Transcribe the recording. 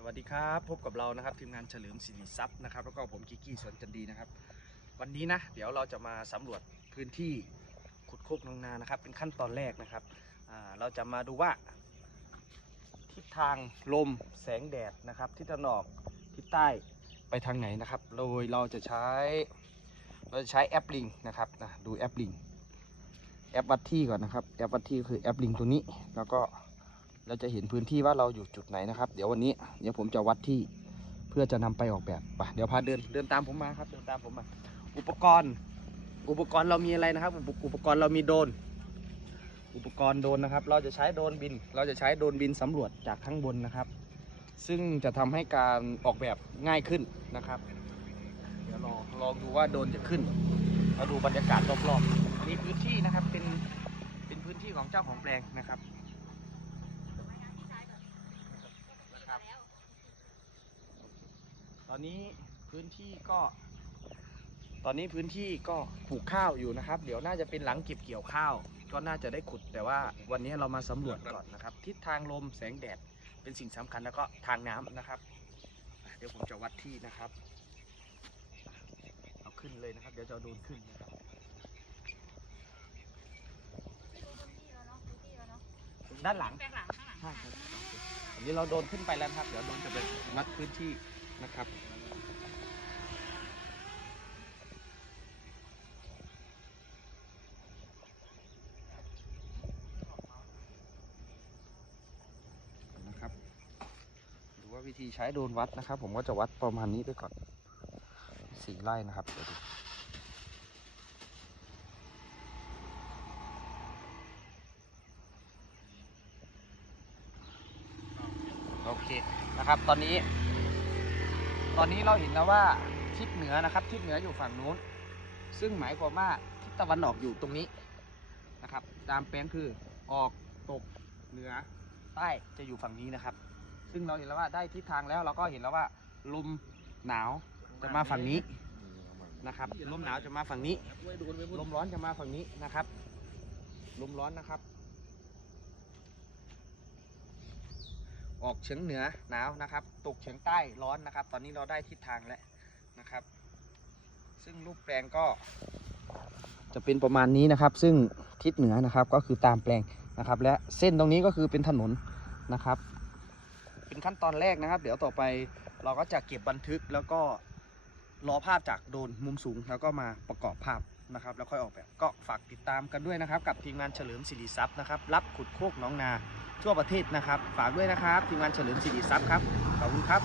สวัสดีครับ พบกับเรานะครับทีมงานเฉลิมศิริทรัพย์นะครับ แล้วก็ผมกิกกี้สวนจันดีนะครับ วันนี้นะเดี๋ยวเราจะมาสำรวจพื้นที่ขุดโคกนองนานะครับ เป็นขั้นตอนแรกนะครับเราจะมาดูว่า ทิศทางลมแสงแดดนะครับทิศตะนออกทิศใต้ไปทางไหนนะครับ โดยเราจะใช้เราจะใช้แอปลิงนะครับนะดูแอปลิงแอปวัดที่ก่อนนะครับแอปวัดที่คือแอปลิงตัวนี้แล้วก็ เราจะเห็นพื้นที่ว่าเราอยู่จุดไหนนะครับ เดี๋ยววันนี้เดี๋ยวผมจะวัดที่เพื่อจะนำไปออกแบบไปเดี๋ยวพาเดินเดินตามผมมาครับเดินตามผมมา อุปกรณ์ อุปกรณ์เรามีอะไรนะครับอุปอุปกรณ์เรามีโดน อุปกรณ์โดนนะครับ เราจะใช้โดนบิน เราจะใช้โดนบินสำรวจจากข้างบนนะครับ ซึ่งจะทำให้การออกแบบง่ายขึ้นนะครับเดี๋ยวลองลองดูว่าโดนจะขึ้นเราดูบรรยากาศรอบๆนี่พื้นที่นะครับเป็นเป็นพื้นที่ของเจ้าของแปลงนะครับ ตอนนี้พื้นที่ก็ ตอนนี้พื้นที่ก็ปลูกข้าวอยู่นะครับ เดี๋ยวน่าจะเป็นหลังเก็บเกี่ยวข้าว ก็น่าจะได้ขุดแต่ว่าวันนี้เรามาสำรวจก่อนนะครับ ทิศทางลมแสงแดดเป็นสิ่งสำคัญแล้วก็ทางน้ำนะครับอะเดี๋ยวผมจะวัดที่นะครับ เอาขึ้นเลยนะครับ เดี๋ยวจะเอาโดรนขึ้นนะครับด้านหลังแปลงหลังข้างหลังใช่ครับอันนี้เราโดนขึ้นไปแล้วนะครับ เดี๋ยวโดนจะไปวัดพื้นที่ นะครับ นะครับดูว่าวิธีใช้โดนวัดนะครับ ผมก็จะวัดประมาณนี้ไปก่อนสี่ไร่นะครับเดี๋ยวดูโอเคนะครับ ตอนนี้ ตอนนี้เราเห็นแล้วว่าทิศเหนือนะครับ ทิศเหนืออยู่ฝั่งนู้น ซึ่งหมายความว่าทิศตะวันออกอยู่ตรงนี้นะครับ ตามแปลงคือออกตกเหนือใต้จะอยู่ฝั่งนี้นะครับ ซึ่งเราเห็นแล้วว่าได้ทิศทางแล้วเราก็เห็นแล้วว่าลมหนาวจะมาฝั่งนี้นะครับลมหนาวจะมาฝั่งนี้ ลมร้อนจะมาฝั่งนี้นะครับ ลมร้อนนะครับ ออกเฉียงเหนือหนาวนะครับ ตกเฉียงใต้ร้อนนะครับ ตอนนี้เราได้ทิศทางแล้วนะครับ ซึ่งรูปแปลงก็ จะเป็นประมาณนี้นะครับ ซึ่งทิศเหนือนะครับก็คือตามแปลงนะครับ และเส้นตรงนี้ก็คือเป็นถนนนะครับ เป็นขั้นตอนแรกนะครับ เดี๋ยวต่อไปเราก็จะเก็บบันทึกแล้วก็รอภาพจากโดรนมุมสูงแล้วก็มาประกอบภาพ นะครับแล้วค่อยออกแบบก็ฝากติดตามกันด้วยนะครับ กับทีมงานเฉลิมศิริทรัพย์นะครับรับขุดโคกน้องนาทั่วประเทศนะครับ ฝากด้วยนะครับ ทีมงานเฉลิมศิริทรัพย์ครับขอบคุณครับ